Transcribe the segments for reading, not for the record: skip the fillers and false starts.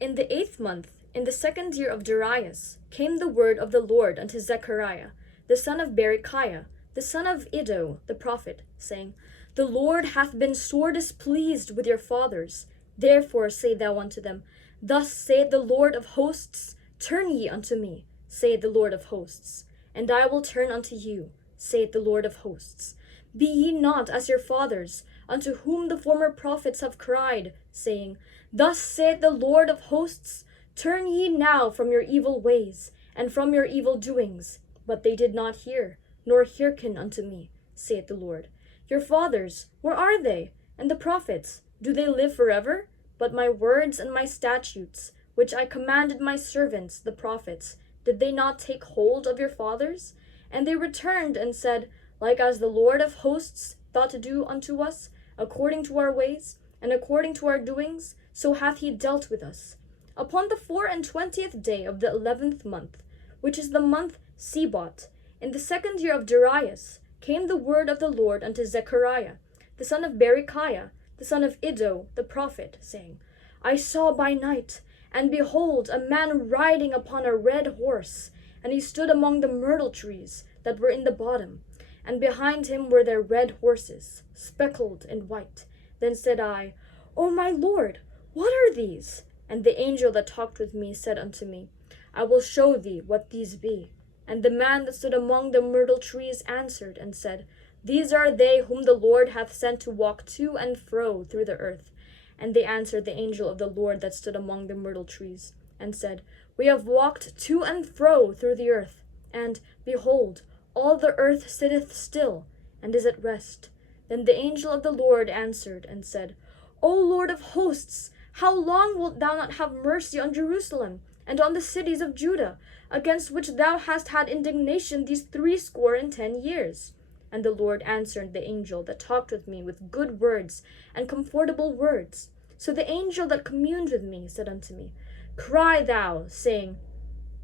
In the 8th month, in the 2nd year of Darius, came the word of the Lord unto Zechariah, the son of Berechiah, the son of Iddo, the prophet, saying, The Lord hath been sore displeased with your fathers. Therefore say thou unto them, Thus saith the Lord of hosts, Turn ye unto me, saith the Lord of hosts, and I will turn unto you, saith the Lord of hosts. Be ye not as your fathers, unto whom the former prophets have cried, saying, Thus saith the Lord of hosts, Turn ye now from your evil ways, and from your evil doings. But they did not hear, nor hearken unto me, saith the Lord. Your fathers, where are they? And the prophets, do they live forever? But my words and my statutes, which I commanded my servants, the prophets, did they not take hold of your fathers? And they returned and said, Like as the Lord of hosts thought to do unto us, according to our ways, and according to our doings, so hath he dealt with us. Upon the 24th day of the 11th month, which is the month Sebot, in the 2nd year of Darius, came the word of the Lord unto Zechariah, the son of Berechiah, the son of Iddo, the prophet, saying, I saw by night, and behold, a man riding upon a red horse, and he stood among the myrtle trees that were in the bottom, and behind him were their red horses, speckled and white. Then said I, O my Lord, what are these? And the angel that talked with me said unto me, I will show thee what these be. And the man that stood among the myrtle trees answered and said, These are they whom the Lord hath sent to walk to and fro through the earth. And they answered the angel of the Lord that stood among the myrtle trees, and said, We have walked to and fro through the earth, and, behold, all the earth sitteth still, and is at rest. Then the angel of the Lord answered and said, O Lord of hosts, how long wilt thou not have mercy on Jerusalem, and on the cities of Judah, against which thou hast had indignation these 60 years? And the Lord answered the angel that talked with me with good words and comfortable words. So the angel that communed with me said unto me, Cry thou, saying,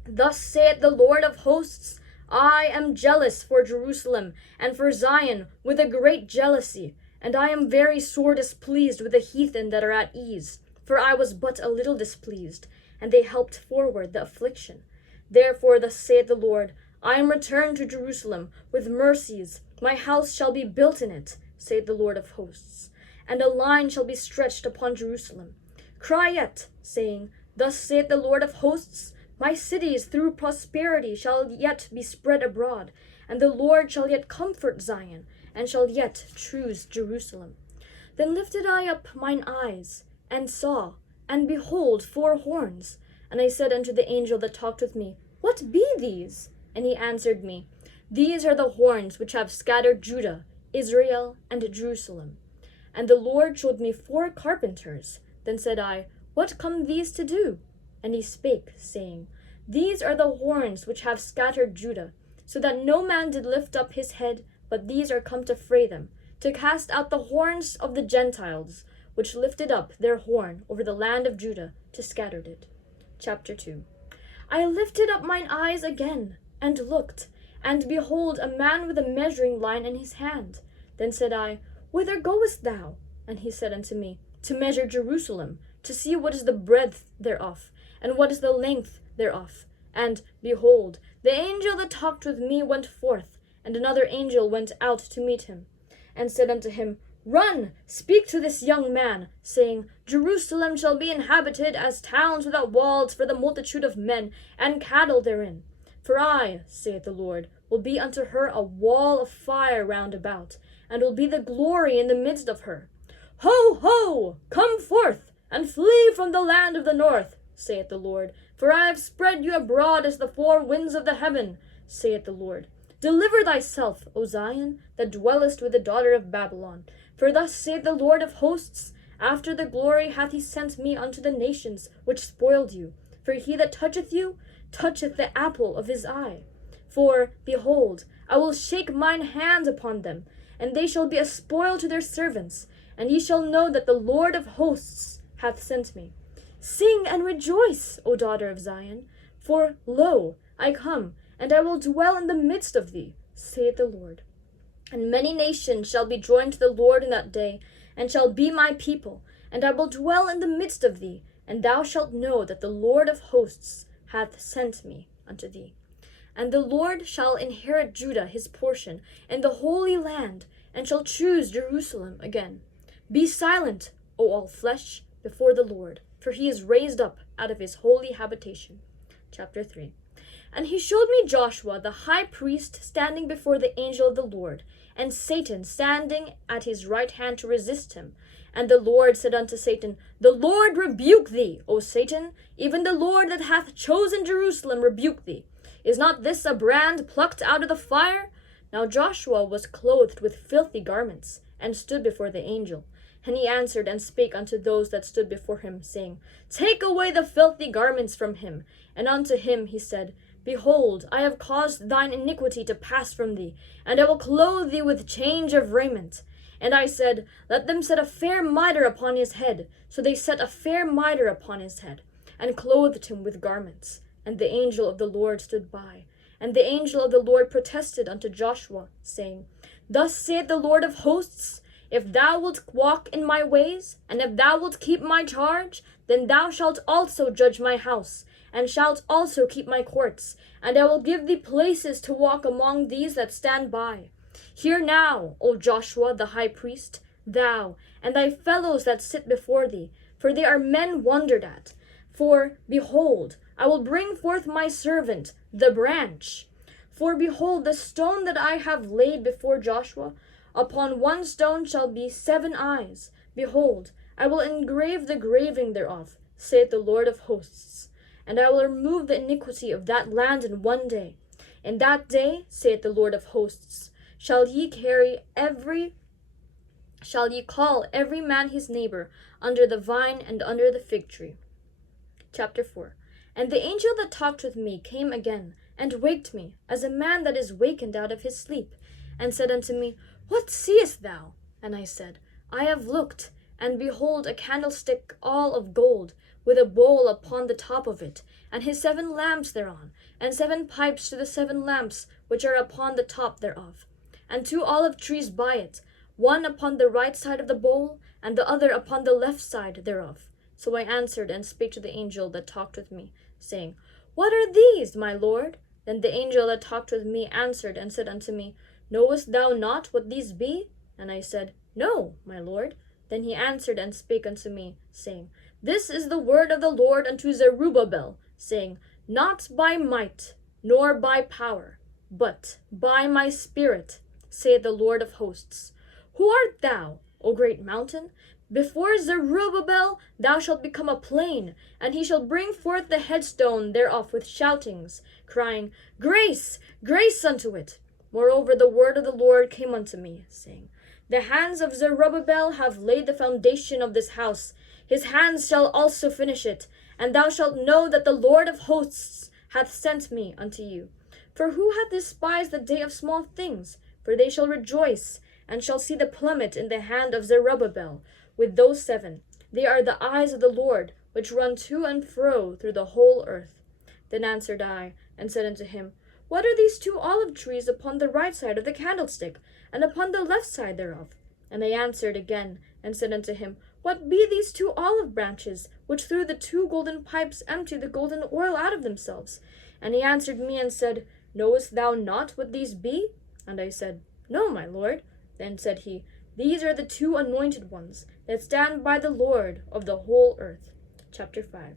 Thus saith the Lord of hosts, I am jealous for Jerusalem and for Zion with a great jealousy, and I am very sore displeased with the heathen that are at ease. For I was but a little displeased, and they helped forward the affliction. Therefore thus saith the Lord, I am returned to Jerusalem with mercies, my house shall be built in it, saith the Lord of hosts, and a line shall be stretched upon Jerusalem. Cry yet, saying, Thus saith the Lord of hosts, my cities through prosperity shall yet be spread abroad, and the Lord shall yet comfort Zion, and shall yet choose Jerusalem. Then lifted I up mine eyes, and saw, and behold 4 horns. And I said unto the angel that talked with me, What be these? And he answered me, These are the horns which have scattered Judah, Israel, and Jerusalem. And the Lord showed me 4 carpenters. Then said I, What come these to do? And he spake, saying, These are the horns which have scattered Judah, so that no man did lift up his head, but these are come to fray them, to cast out the horns of the Gentiles, which lifted up their horn over the land of Judah, to scatter it. Chapter 2. I lifted up mine eyes again, and looked, and behold, a man with a measuring line in his hand. Then said I, Whither goest thou? And he said unto me, To measure Jerusalem, to see what is the breadth thereof, and what is the length thereof. And, behold, the angel that talked with me went forth, and another angel went out to meet him, and said unto him, Run, speak to this young man, saying, Jerusalem shall be inhabited as towns without walls for the multitude of men, and cattle therein. For I, saith the Lord, will be unto her a wall of fire round about, and will be the glory in the midst of her. Ho, ho, come forth, and flee from the land of the north, saith the Lord, for I have spread you abroad as the 4 winds of the heaven, saith the Lord. Deliver thyself, O Zion, that dwellest with the daughter of Babylon. For thus saith the Lord of hosts, After the glory hath he sent me unto the nations which spoiled you. For he that toucheth you, toucheth the apple of his eye. For, behold, I will shake mine hand upon them, and they shall be a spoil to their servants, and ye shall know that the Lord of hosts hath sent me. Sing and rejoice, O daughter of Zion, for, lo, I come, and I will dwell in the midst of thee, saith the Lord. And many nations shall be joined to the Lord in that day, and shall be my people, and I will dwell in the midst of thee, and thou shalt know that the Lord of hosts hath sent me unto thee. And the Lord shall inherit Judah his portion in the Holy Land, and shall choose Jerusalem again. Be silent, O all flesh, before the Lord, for he is raised up out of his holy habitation. Chapter 3. And he showed me Joshua the high priest standing before the angel of the Lord, and Satan standing at his right hand to resist him. And the Lord said unto Satan, The Lord rebuke thee, O Satan, even the Lord that hath chosen Jerusalem rebuke thee. Is not this a brand plucked out of the fire? Now Joshua was clothed with filthy garments, and stood before the angel. And he answered and spake unto those that stood before him, saying, Take away the filthy garments from him. And unto him he said, Behold, I have caused thine iniquity to pass from thee, and I will clothe thee with change of raiment. And I said, Let them set a fair mitre upon his head. So they set a fair mitre upon his head, and clothed him with garments. And the angel of the Lord stood by. And the angel of the Lord protested unto Joshua, saying, Thus saith the Lord of hosts, If thou wilt walk in my ways, and if thou wilt keep my charge, then thou shalt also judge my house, and shalt also keep my courts, and I will give thee places to walk among these that stand by. Hear now, O Joshua the high priest, thou, and thy fellows that sit before thee, for they are men wondered at. For, behold, I will bring forth my servant, the branch. For behold, the stone that I have laid before Joshua, upon one stone shall be 7 eyes. Behold, I will engrave the graving thereof, saith the Lord of hosts. And I will remove the iniquity of that land in one day. In that day, saith the Lord of hosts, shall ye call every man his neighbor under the vine and under the fig tree. Chapter 4. And the angel that talked with me came again, and waked me, as a man that is wakened out of his sleep, and said unto me, What seest thou? And I said, I have looked, and behold a candlestick all of gold, with a bowl upon the top of it, and his 7 lamps thereon, and 7 pipes to the 7 lamps which are upon the top thereof, and 2 olive trees by it, one upon the right side of the bowl, and the other upon the left side thereof. So I answered and spake to the angel that talked with me, saying, What are these, my Lord? Then the angel that talked with me answered and said unto me, Knowest thou not what these be? And I said, No, my Lord. Then he answered and spake unto me, saying, This is the word of the Lord unto Zerubbabel, saying, Not by might, nor by power, but by my spirit, saith the Lord of hosts. Who art thou, O great mountain? Before Zerubbabel thou shalt become a plain, and he shall bring forth the headstone thereof with shoutings, crying, Grace, grace unto it. Moreover the word of the Lord came unto me, saying, The hands of Zerubbabel have laid the foundation of this house. His hands shall also finish it. And thou shalt know that the Lord of hosts hath sent me unto you. For who hath despised the day of small things? For they shall rejoice, and shall see the plummet in the hand of Zerubbabel, with those 7. They are the eyes of the Lord, which run to and fro through the whole earth. Then answered I, and said unto him, What are these 2 olive trees upon the right side of the candlestick, and upon the left side thereof? And I answered again, and said unto him, What be these 2 olive branches, which through the 2 golden pipes empty the golden oil out of themselves? And he answered me and said, Knowest thou not what these be? And I said, No, my Lord. Then said he, These are the 2 anointed ones, that stand by the Lord of the whole earth. Chapter 5.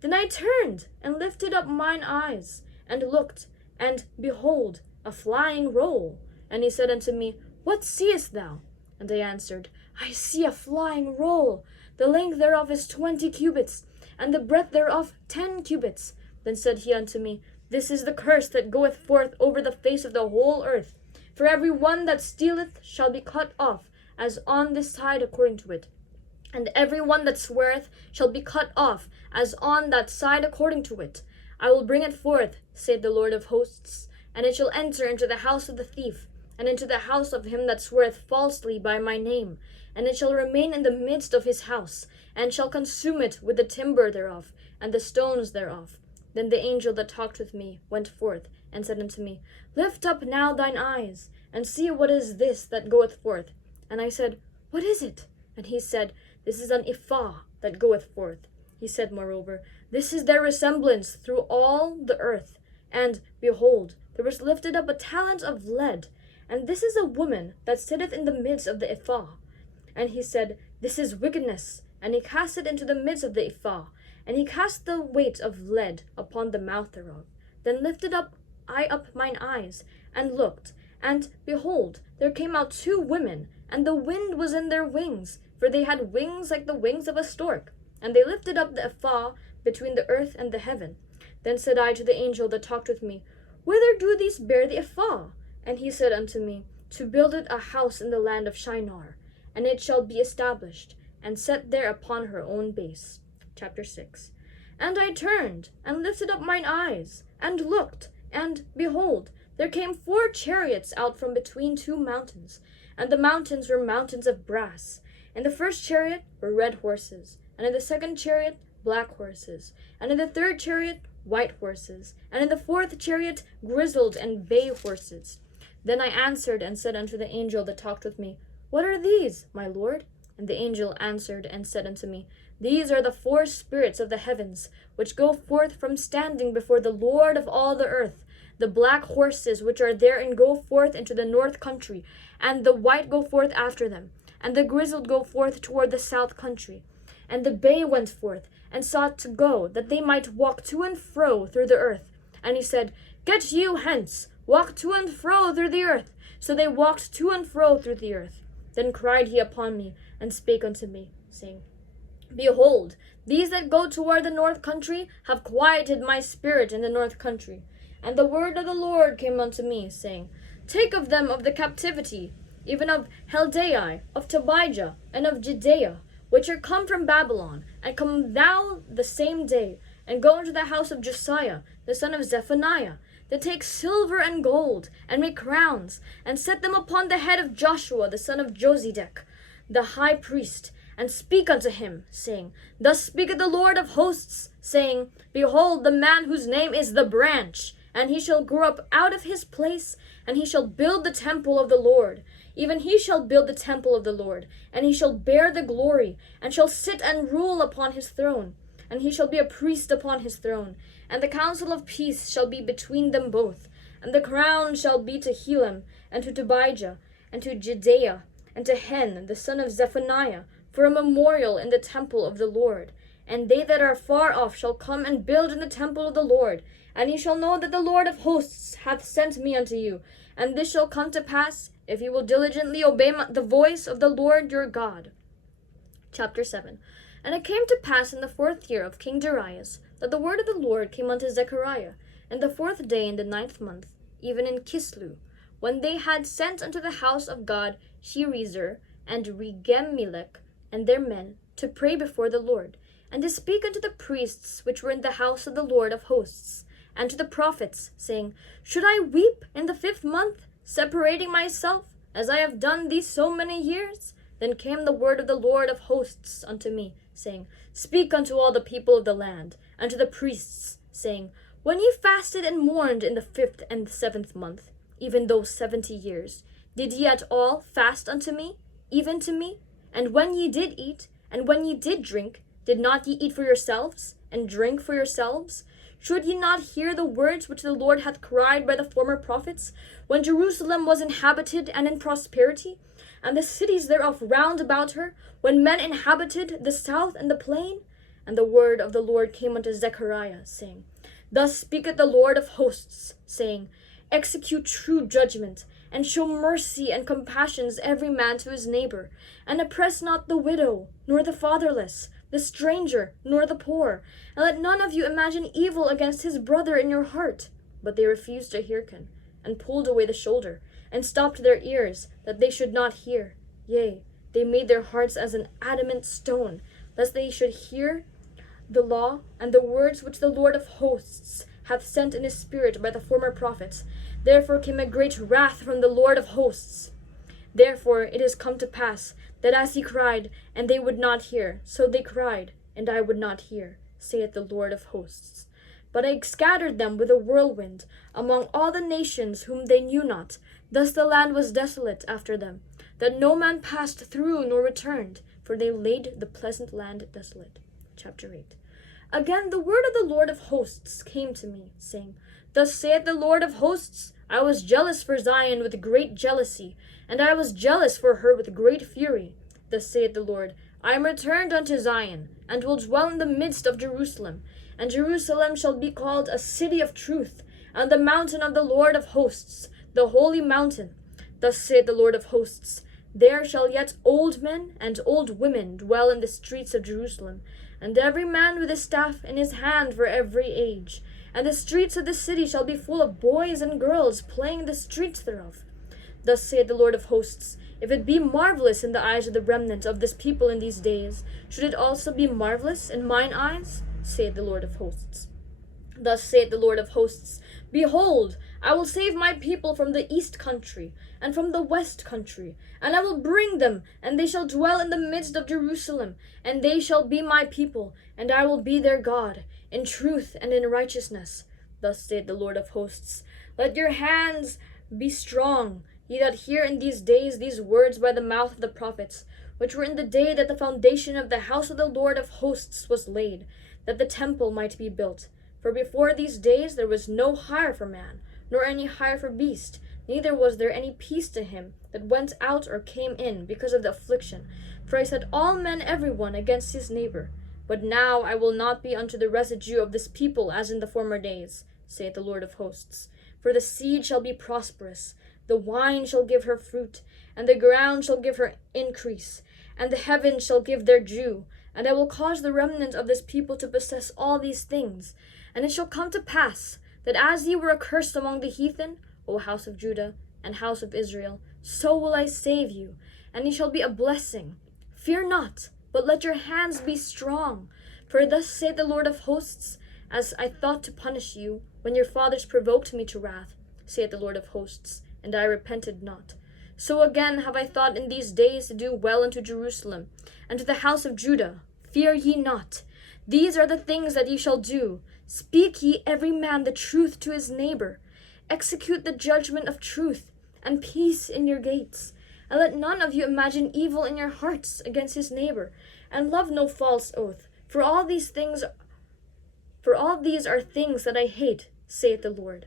Then I turned, and lifted up mine eyes, and looked, and behold, a flying roll. And he said unto me, What seest thou? And I answered, I see a flying roll. The length thereof is 20 cubits, and the breadth thereof 10 cubits. Then said he unto me, This is the curse that goeth forth over the face of the whole earth. For every one that stealeth shall be cut off, as on this side according to it. And every one that sweareth shall be cut off, as on that side according to it. I will bring it forth, saith the Lord of hosts, and it shall enter into the house of the thief, and into the house of him that sweareth falsely by my name, and it shall remain in the midst of his house, and shall consume it with the timber thereof, and the stones thereof. Then the angel that talked with me went forth, and said unto me, Lift up now thine eyes, and see what is this that goeth forth. And I said, What is it? And he said, This is an ephah that goeth forth. He said, moreover, This is their resemblance through all the earth. And, behold, there was lifted up a talent of lead, and this is a woman that sitteth in the midst of the ephah. And he said, This is wickedness. And he cast it into the midst of the ephah, and he cast the weight of lead upon the mouth thereof. Then lifted up I up mine eyes, and looked, and, behold, there came out 2 women, and the wind was in their wings, for they had wings like the wings of a stork. And they lifted up the ephah between the earth and the heaven. Then said I to the angel that talked with me, Whither do these bear the ephah? And he said unto me, To build it a house in the land of Shinar, and it shall be established, and set there upon her own base. Chapter 6. And I turned, and lifted up mine eyes, and looked, and, behold, there came 4 chariots out from between 2 mountains, and the mountains were mountains of brass. In the first chariot were red horses, and in the second chariot black horses, and in the third chariot white horses, and in the fourth chariot grizzled and bay horses. Then I answered and said unto the angel that talked with me, What are these, my Lord? And the angel answered and said unto me, These are the 4 spirits of the heavens, which go forth from standing before the Lord of all the earth. The black horses which are therein go forth into the north country, and the white go forth after them, and the grizzled go forth toward the south country. And the bay went forth, and sought to go, that they might walk to and fro through the earth. And he said, Get you hence, walk to and fro through the earth. So they walked to and fro through the earth. Then cried he upon me, and spake unto me, saying, Behold, these that go toward the north country have quieted my spirit in the north country. And the word of the Lord came unto me, saying, Take of them of the captivity, even of Heldai, of Tobijah, and of Judea, which are come from Babylon, and come thou the same day, and go into the house of Josiah, the son of Zephaniah, that take silver and gold, and make crowns, and set them upon the head of Joshua, the son of Josedech, the high priest, and speak unto him, saying, Thus speaketh the Lord of hosts, saying, Behold, the man whose name is the branch, and he shall grow up out of his place, and he shall build the temple of the Lord. Even he shall build the temple of the Lord, and he shall bear the glory, and shall sit and rule upon his throne. And he shall be a priest upon his throne, and the counsel of peace shall be between them both. And the crown shall be to Helam, and to Tobijah, and to Judea, and to Hen, the son of Zephaniah, for a memorial in the temple of the Lord. And they that are far off shall come and build in the temple of the Lord. And ye shall know that the Lord of hosts hath sent me unto you. And this shall come to pass, if ye will diligently obey the voice of the Lord your God. Chapter 7. And it came to pass in the 4th year of King Darius, that the word of the Lord came unto Zechariah, in the 4th day in the 9th month, even in Kislew, when they had sent unto the house of God Sherezer and Regemmelech and their men to pray before the Lord, and to speak unto the priests which were in the house of the Lord of hosts, and to the prophets, saying, Should I weep in the 5th month, separating myself, as I have done these so many years? Then came the word of the Lord of hosts unto me, saying, Speak unto all the people of the land, and to the priests, saying, When ye fasted and mourned in the 5th and 7th month, even those 70 years, did ye at all fast unto me, even to me? And when ye did eat, and when ye did drink, did not ye eat for yourselves, and drink for yourselves? Should ye not hear the words which the Lord hath cried by the former prophets, when Jerusalem was inhabited and in prosperity, and the cities thereof round about her, when men inhabited the south and the plain? And the word of the Lord came unto Zechariah, saying, Thus speaketh the Lord of hosts, saying, Execute true judgment, and show mercy and compassions every man to his neighbor, and oppress not the widow, nor the fatherless, the stranger, nor the poor, and let none of you imagine evil against his brother in your heart. But they refused to hearken, and pulled away the shoulder, and stopped their ears, that they should not hear. Yea, they made their hearts as an adamant stone, lest they should hear the law and the words which the Lord of hosts hath sent in his spirit by the former prophets. Therefore came a great wrath from the Lord of hosts. Therefore it is come to pass, that as he cried, and they would not hear, so they cried, and I would not hear, saith the Lord of hosts. But I scattered them with a whirlwind among all the nations whom they knew not. Thus the land was desolate after them, that no man passed through nor returned, for they laid the pleasant land desolate. Chapter 8. Again the word of the Lord of hosts came to me, saying, Thus saith the Lord of hosts, I was jealous for Zion with great jealousy, and I was jealous for her with great fury. Thus saith the Lord, I am returned unto Zion, and will dwell in the midst of Jerusalem, and Jerusalem shall be called a city of truth, and the mountain of the Lord of hosts, the holy mountain. Thus saith the Lord of hosts, There shall yet old men and old women dwell in the streets of Jerusalem, and every man with his staff in his hand for every age. And the streets of the city shall be full of boys and girls playing in the streets thereof. Thus saith the Lord of hosts, If it be marvelous in the eyes of the remnant of this people in these days, should it also be marvelous in mine eyes? Saith the Lord of hosts. Thus saith the Lord of hosts, Behold, I will save my people from the east country, and from the west country, and I will bring them, and they shall dwell in the midst of Jerusalem, and they shall be my people, and I will be their God, in truth and in righteousness. Thus saith the Lord of hosts, Let your hands be strong, ye that hear in these days these words by the mouth of the prophets, which were in the day that the foundation of the house of the Lord of hosts was laid, that the temple might be built. For before these days there was no hire for man, nor any hire for beast, neither was there any peace to him that went out or came in, because of the affliction. For I set all men every one against his neighbor. But now I will not be unto the residue of this people as in the former days, saith the Lord of hosts. For the seed shall be prosperous, the wine shall give her fruit, and the ground shall give her increase, and the heavens shall give their dew. And I will cause the remnant of this people to possess all these things. And it shall come to pass, that as ye were accursed among the heathen, O house of Judah and house of Israel, so will I save you, and ye shall be a blessing. Fear not, but let your hands be strong. For thus saith the Lord of hosts, As I thought to punish you, when your fathers provoked me to wrath, saith the Lord of hosts, and I repented not. So again have I thought in these days to do well unto Jerusalem, and to the house of Judah. Fear ye not. These are the things that ye shall do. Speak ye every man the truth to his neighbor. Execute the judgment of truth, and peace in your gates. And let none of you imagine evil in your hearts against his neighbor, and love no false oath. For all these are things that I hate, saith the Lord.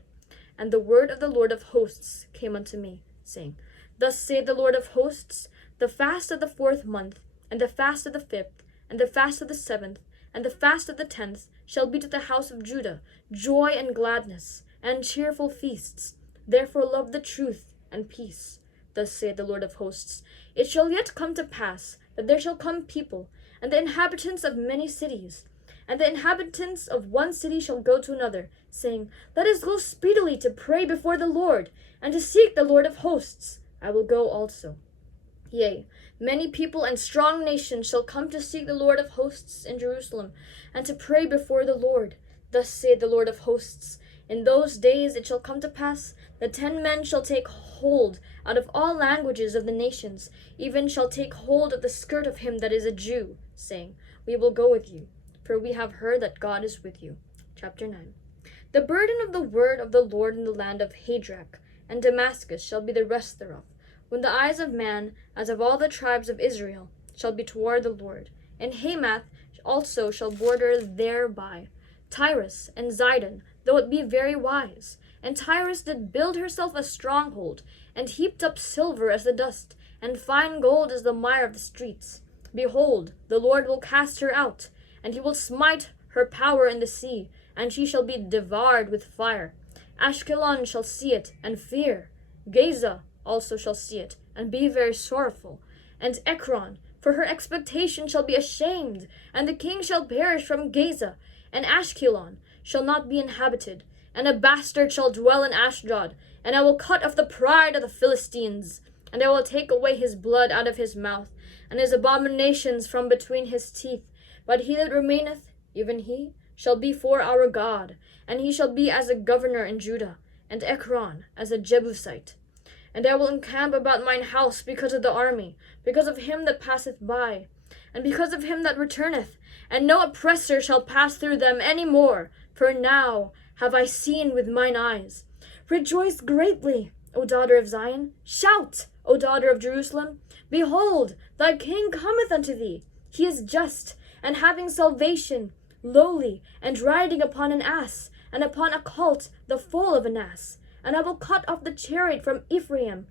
And the word of the Lord of hosts came unto me, saying, Thus saith the Lord of hosts, The fast of the 4th month, and the fast of the 5th, and the fast of the 7th, and the fast of the 10th shall be to the house of Judah joy and gladness, and cheerful feasts. Therefore love the truth and peace. Thus saith the Lord of hosts, It shall yet come to pass, that there shall come people, and the inhabitants of many cities, and the inhabitants of one city shall go to another, saying, Let us go speedily to pray before the Lord, and to seek the Lord of hosts. I will go also. Yea, many people and strong nations shall come to seek the Lord of hosts in Jerusalem, and to pray before the Lord. Thus saith the Lord of hosts, In those days it shall come to pass, that 10 men shall take hold out of all languages of the nations, even shall take hold of the skirt of him that is a Jew, saying, We will go with you, for we have heard that God is with you. Chapter 9. The burden of the word of the Lord in the land of Hadrach and Damascus shall be the rest thereof, when the eyes of man, as of all the tribes of Israel, shall be toward the Lord. And Hamath also shall border thereby. Tyrus and Zidon, though it be very wise. And Tyrus did build herself a stronghold, and heaped up silver as the dust, and fine gold as the mire of the streets. Behold, the Lord will cast her out, and he will smite her power in the sea, and she shall be devoured with fire. Ashkelon shall see it, and fear. Gaza also shall see it, and be very sorrowful. And Ekron, for her expectation, shall be ashamed, and the king shall perish from Gaza, and Ashkelon shall not be inhabited, and a bastard shall dwell in Ashdod, and I will cut off the pride of the Philistines, and I will take away his blood out of his mouth, and his abominations from between his teeth. But he that remaineth, even he, shall be for our God, and he shall be as a governor in Judah, and Ekron as a Jebusite. And I will encamp about mine house because of the army, because of him that passeth by, and because of him that returneth, and no oppressor shall pass through them any more, for now have I seen with mine eyes. Rejoice greatly, O daughter of Zion. Shout, O daughter of Jerusalem. Behold, thy king cometh unto thee. He is just, and having salvation, lowly, and riding upon an ass, and upon a colt, the foal of an ass. And I will cut off the chariot from Ephraim,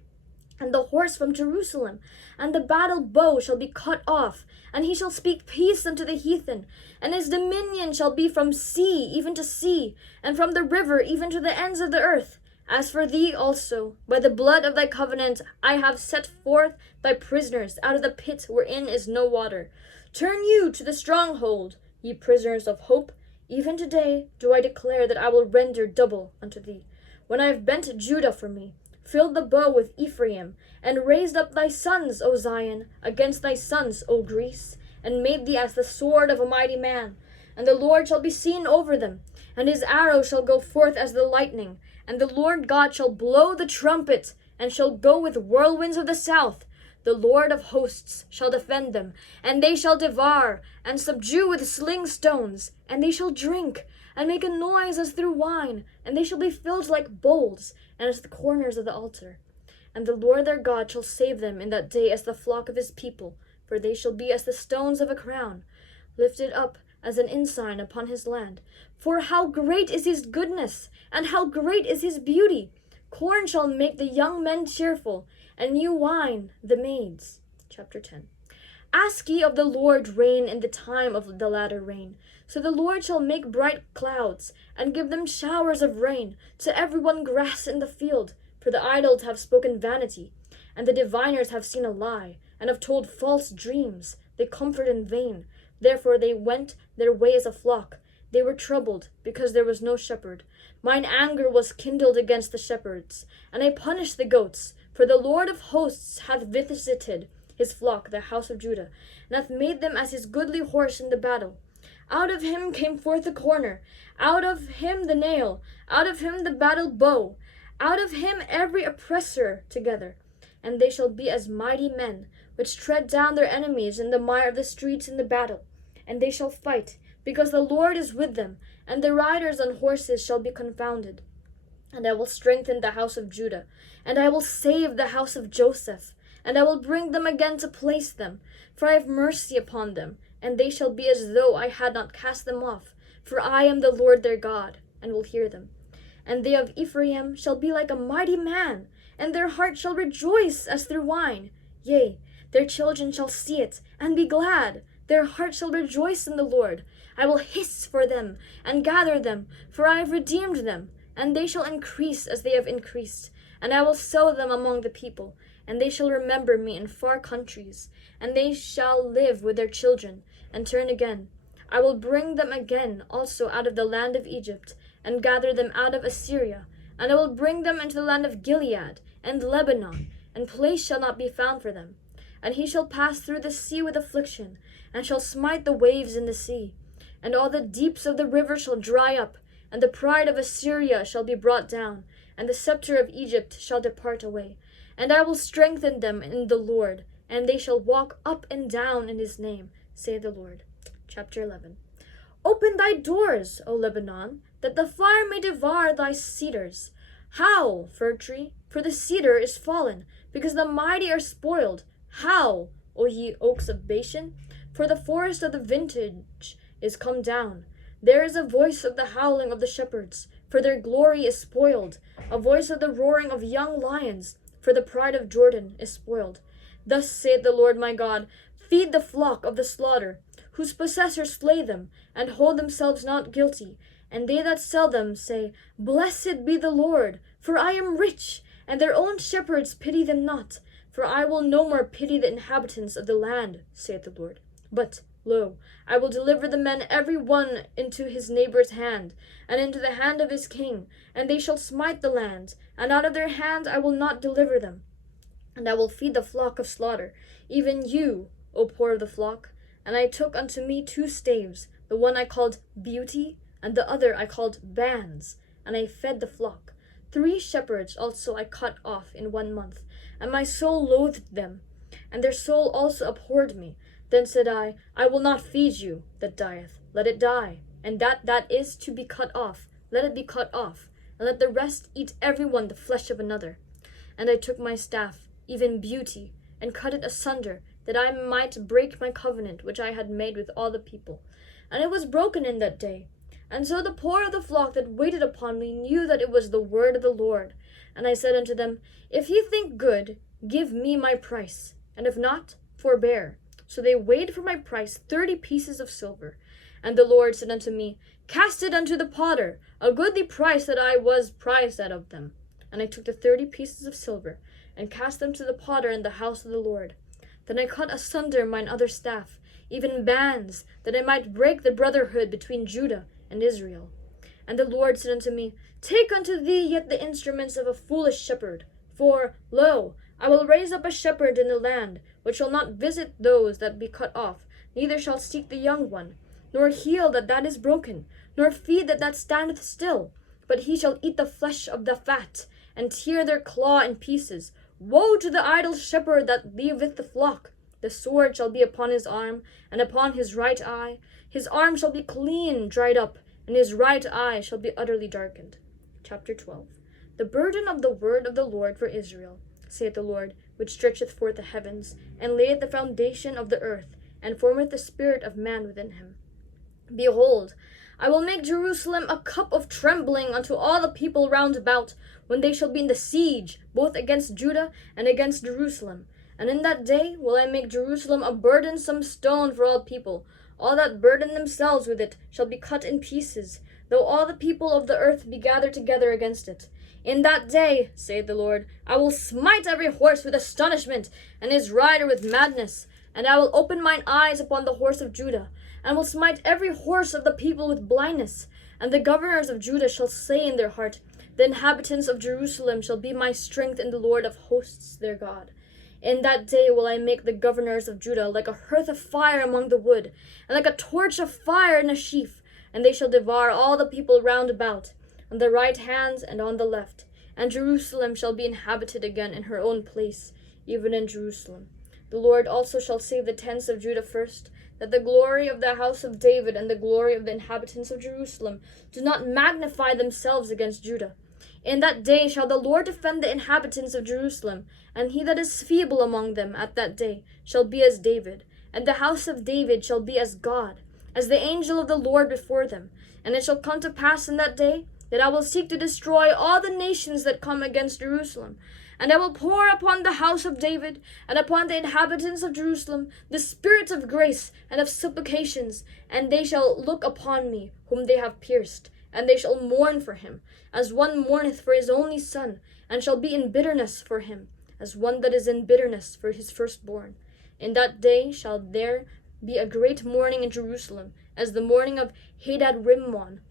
and the horse from Jerusalem, and the battle bow shall be cut off, and he shall speak peace unto the heathen, and his dominion shall be from sea even to sea, and from the river even to the ends of the earth. As for thee also, by the blood of thy covenant, I have set forth thy prisoners out of the pit wherein is no water. Turn you to the stronghold, ye prisoners of hope. Even today do I declare that I will render double unto thee. When I have bent Judah for me, filled the bow with Ephraim, and raised up thy sons, O Zion, against thy sons, O Greece, and made thee as the sword of a mighty man. And the Lord shall be seen over them, and his arrow shall go forth as the lightning, and the Lord God shall blow the trumpet, and shall go with whirlwinds of the south. The Lord of hosts shall defend them, and they shall devour, and subdue with sling stones, and they shall drink, and make a noise as through wine, and they shall be filled like bowls, and as the corners of the altar. And the Lord their God shall save them in that day as the flock of his people, for they shall be as the stones of a crown, lifted up as an ensign upon his land. For how great is his goodness, and how great is his beauty! Corn shall make the young men cheerful, and new wine the maids. Chapter 10. Ask ye of the Lord rain in the time of the latter rain. So the Lord shall make bright clouds, and give them showers of rain, to every one grass in the field. For the idols have spoken vanity, and the diviners have seen a lie, and have told false dreams. They comfort in vain. Therefore they went their way as a flock. They were troubled, because there was no shepherd. Mine anger was kindled against the shepherds, and I punished the goats. For the Lord of hosts hath visited his flock, the house of Judah, and hath made them as his goodly horse in the battle. Out of him came forth the corner, out of him the nail, out of him the battle bow, out of him every oppressor together. And they shall be as mighty men, which tread down their enemies in the mire of the streets in the battle. And they shall fight, because the Lord is with them, and the riders on horses shall be confounded. And I will strengthen the house of Judah, and I will save the house of Joseph, and I will bring them again to place them, for I have mercy upon them, and they shall be as though I had not cast them off, for I am the Lord their God, and will hear them. And they of Ephraim shall be like a mighty man, and their heart shall rejoice as through wine. Yea, their children shall see it, and be glad. Their heart shall rejoice in the Lord. I will hiss for them, and gather them, for I have redeemed them, and they shall increase as they have increased. And I will sow them among the people, and they shall remember me in far countries, and they shall live with their children, and turn again. I will bring them again also out of the land of Egypt, and gather them out of Assyria, and I will bring them into the land of Gilead, and Lebanon, and place shall not be found for them. And he shall pass through the sea with affliction, and shall smite the waves in the sea. And all the deeps of the river shall dry up, and the pride of Assyria shall be brought down, and the scepter of Egypt shall depart away. And I will strengthen them in the Lord, and they shall walk up and down in his name, saith the Lord. Chapter 11. Open thy doors, O Lebanon, that the fire may devour thy cedars. Howl, fir tree, for the cedar is fallen, because the mighty are spoiled. Howl, O ye oaks of Bashan, for the forest of the vintage is come down. There is a voice of the howling of the shepherds, for their glory is spoiled, a voice of the roaring of young lions, for the pride of Jordan is spoiled. Thus saith the Lord my God, feed the flock of the slaughter, whose possessors slay them, and hold themselves not guilty. And they that sell them say, Blessed be the Lord, for I am rich, and their own shepherds pity them not. For I will no more pity the inhabitants of the land, saith the Lord. But, lo, I will deliver the men every one into his neighbor's hand, and into the hand of his king, and they shall smite the land, and out of their hand I will not deliver them. And I will feed the flock of slaughter, even you, O poor of the flock. And I took unto me 2 staves, the one I called Beauty, and the other I called Bands, and I fed the flock. 3 shepherds also I cut off in 1 month, and my soul loathed them, and their soul also abhorred me. Then said I will not feed you that dieth, let it die, and that is to be cut off, let it be cut off, and let the rest eat every one the flesh of another. And I took my staff, even Beauty, and cut it asunder, that I might break my covenant which I had made with all the people. and it was broken in that day. And so the poor of the flock that waited upon me knew that it was the word of the Lord. And I said unto them, If ye think good, give me my price, and if not, forbear. So they weighed for my price 30 pieces of silver. And the Lord said unto me, Cast it unto the potter, a goodly price that I was prized out of them. And I took the 30 pieces of silver, and cast them to the potter in the house of the Lord. Then I cut asunder mine other staff, even bands, that I might break the brotherhood between Judah and Israel. And the Lord said unto me, Take unto thee yet the instruments of a foolish shepherd. For, lo, I will raise up a shepherd in the land, which shall not visit those that be cut off, neither shall seek the young one, nor heal that is broken, nor feed that standeth still. But he shall eat the flesh of the fat, and tear their claw in pieces. Woe to the idle shepherd that leaveth the flock! The sword shall be upon his arm, and upon his right eye. His arm shall be clean dried up, and his right eye shall be utterly darkened. Chapter 12. The burden of the word of the Lord for Israel, saith the Lord, which stretcheth forth the heavens, and layeth the foundation of the earth, and formeth the spirit of man within him. Behold, I will make Jerusalem a cup of trembling unto all the people round about, when they shall be in the siege, both against Judah and against Jerusalem. And in that day will I make Jerusalem a burdensome stone for all people. All that burden themselves with it shall be cut in pieces, though all the people of the earth be gathered together against it. In that day, saith the Lord, I will smite every horse with astonishment, and his rider with madness. And I will open mine eyes upon the horse of Judah, and will smite every horse of the people with blindness. And the governors of Judah shall say in their heart, The inhabitants of Jerusalem shall be my strength in the Lord of hosts their God. In that day will I make the governors of Judah like a hearth of fire among the wood, and like a torch of fire in a sheaf, and they shall devour all the people round about, on the right hand and on the left. And Jerusalem shall be inhabited again in her own place, even in Jerusalem. The Lord also shall save the tents of Judah first, that the glory of the house of David and the glory of the inhabitants of Jerusalem do not magnify themselves against Judah. In that day shall the Lord defend the inhabitants of Jerusalem, and he that is feeble among them at that day shall be as David, and the house of David shall be as God, as the angel of the Lord before them. And it shall come to pass in that day that I will seek to destroy all the nations that come against Jerusalem. And I will pour upon the house of David and upon the inhabitants of Jerusalem the spirit of grace and of supplications, and they shall look upon me whom they have pierced, and they shall mourn for him, as one mourneth for his only son, and shall be in bitterness for him, as one that is in bitterness for his firstborn. In that day shall there be a great mourning in Jerusalem, as the mourning of Hadad Rimmon,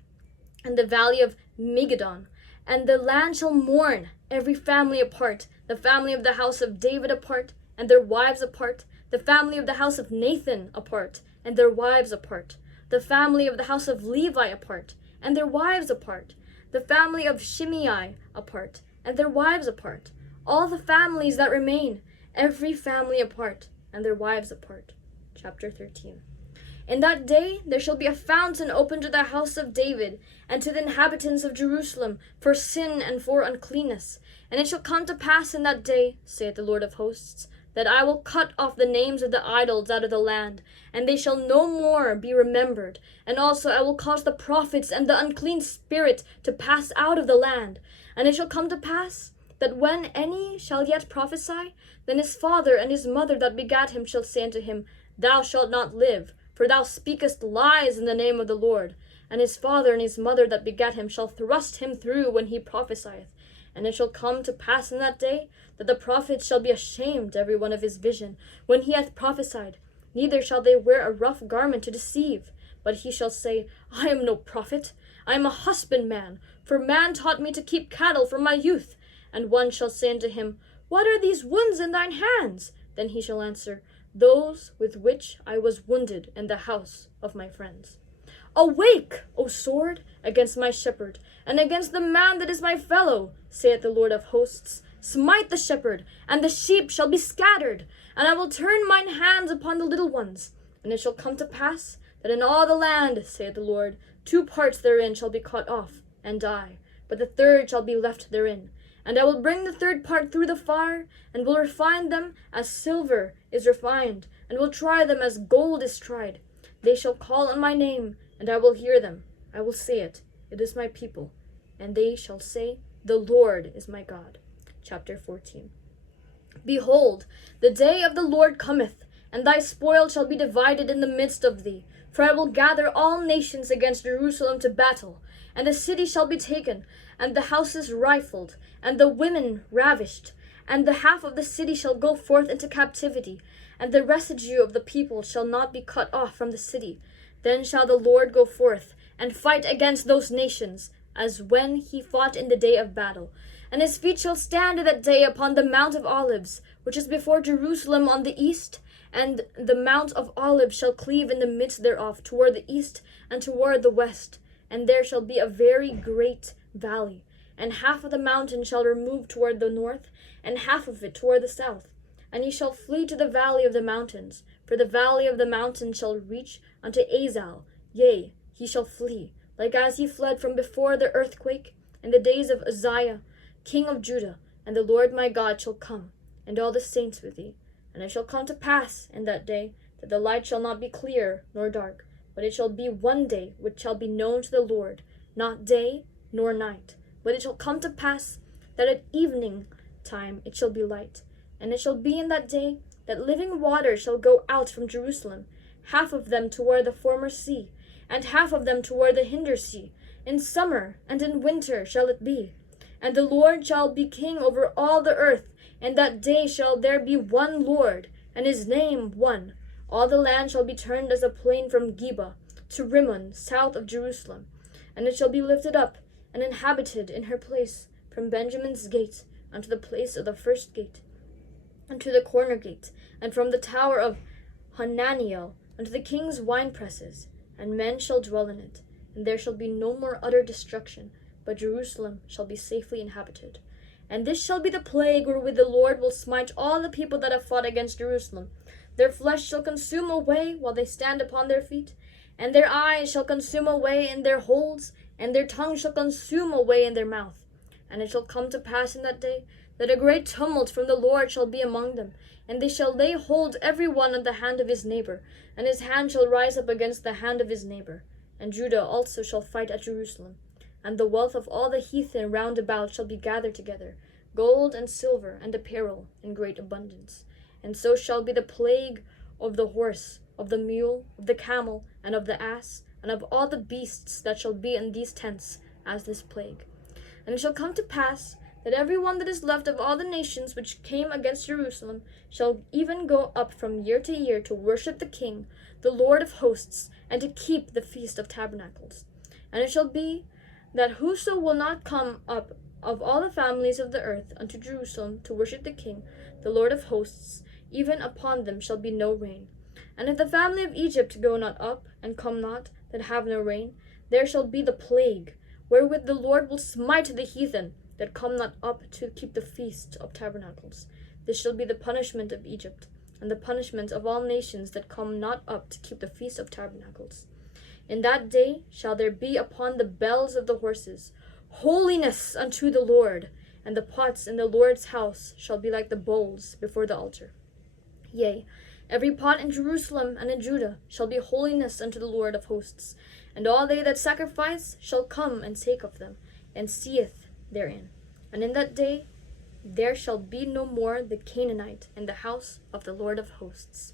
and the valley of Megiddon. And the land shall mourn, every family apart, the family of the house of David apart, and their wives apart, the family of the house of Nathan apart, and their wives apart, the family of the house of Levi apart, and their wives apart, the family of Shimei apart, and their wives apart, all the families that remain, every family apart, and their wives apart. Chapter 13. In that day there shall be a fountain open to the house of David, and to the inhabitants of Jerusalem, for sin and for uncleanness. And it shall come to pass in that day, saith the Lord of hosts, that I will cut off the names of the idols out of the land, and they shall no more be remembered. And also I will cause the prophets and the unclean spirit to pass out of the land. And it shall come to pass that when any shall yet prophesy, then his father and his mother that begat him shall say unto him, Thou shalt not live, for thou speakest lies in the name of the Lord. And his father and his mother that begat him shall thrust him through when he prophesieth. And it shall come to pass in that day that the prophets shall be ashamed every one of his vision, when he hath prophesied. Neither shall they wear a rough garment to deceive. But he shall say, I am no prophet, I am a husbandman, for man taught me to keep cattle from my youth. And one shall say unto him, What are these wounds in thine hands? Then he shall answer, Those with which I was wounded in the house of my friends. Awake, O sword, against my shepherd, and against the man that is my fellow, saith the Lord of hosts. Smite the shepherd, and the sheep shall be scattered, and I will turn mine hands upon the little ones. And it shall come to pass that in all the land, saith the Lord, 2 parts therein shall be cut off, and die, but the third shall be left therein. And I will bring the third part through the fire, and will refine them as silver is refined, and will try them as gold is tried. They shall call on my name, and I will hear them. I will say it, it is my people. And they shall say, the Lord is my God. Chapter 14. Behold, the day of the Lord cometh, and thy spoil shall be divided in the midst of thee. For I will gather all nations against Jerusalem to battle, and the city shall be taken, and the houses rifled, and the women ravished, and the half of the city shall go forth into captivity, and the residue of the people shall not be cut off from the city. Then shall the Lord go forth, and fight against those nations, as when he fought in the day of battle. And his feet shall stand in that day upon the Mount of Olives, which is before Jerusalem on the east, and the Mount of Olives shall cleave in the midst thereof toward the east and toward the west. And there shall be a very great valley, and half of the mountain shall remove toward the north, and half of it toward the south. And ye shall flee to the valley of the mountains, for the valley of the mountains shall reach unto Azal. Yea, he shall flee, like as he fled from before the earthquake in the days of Uzziah, king of Judah. And the Lord my God shall come, and all the saints with thee. And it shall come to pass in that day, that the light shall not be clear nor dark, but it shall be one day which shall be known to the Lord, not day nor night. But it shall come to pass that at evening time it shall be light. And it shall be in that day that living waters shall go out from Jerusalem, half of them toward the former sea, and half of them toward the hinder sea. In summer and in winter shall it be. And the Lord shall be king over all the earth. In that day shall there be one Lord, and his name one. All the land shall be turned as a plain from Geba to Rimmon, south of Jerusalem. And it shall be lifted up, and inhabited in her place, from Benjamin's gate unto the place of the first gate, unto the corner gate, and from the tower of Hananiel unto the king's winepresses. And men shall dwell in it, and there shall be no more utter destruction, but Jerusalem shall be safely inhabited. And this shall be the plague wherewith the Lord will smite all the people that have fought against Jerusalem. Their flesh shall consume away while they stand upon their feet, and their eyes shall consume away in their holes, and their tongue shall consume away in their mouth. And it shall come to pass in that day, that a great tumult from the Lord shall be among them, and they shall lay hold every one on the hand of his neighbor, and his hand shall rise up against the hand of his neighbor. And Judah also shall fight at Jerusalem. And the wealth of all the heathen round about shall be gathered together, gold and silver and apparel in great abundance. And so shall be the plague of the horse, of the mule, of the camel, and of the ass, and of all the beasts that shall be in these tents, as this plague. And it shall come to pass, that every one that is left of all the nations which came against Jerusalem shall even go up from year to year to worship the King, the Lord of hosts, and to keep the Feast of Tabernacles. And it shall be that whoso will not come up of all the families of the earth unto Jerusalem to worship the King, the Lord of hosts, even upon them shall be no rain. And if the family of Egypt go not up, and come not, that have no rain, there shall be the plague, wherewith the Lord will smite the heathen that come not up to keep the Feast of Tabernacles. This shall be the punishment of Egypt, and the punishment of all nations that come not up to keep the Feast of Tabernacles. In that day shall there be upon the bells of the horses holiness unto the Lord, and the pots in the Lord's house shall be like the bowls before the altar. Yea, every pot in Jerusalem and in Judah shall be holiness unto the Lord of hosts, and all they that sacrifice shall come and take of them, and seeth therein. And in that day there shall be no more the Canaanite in the house of the Lord of hosts.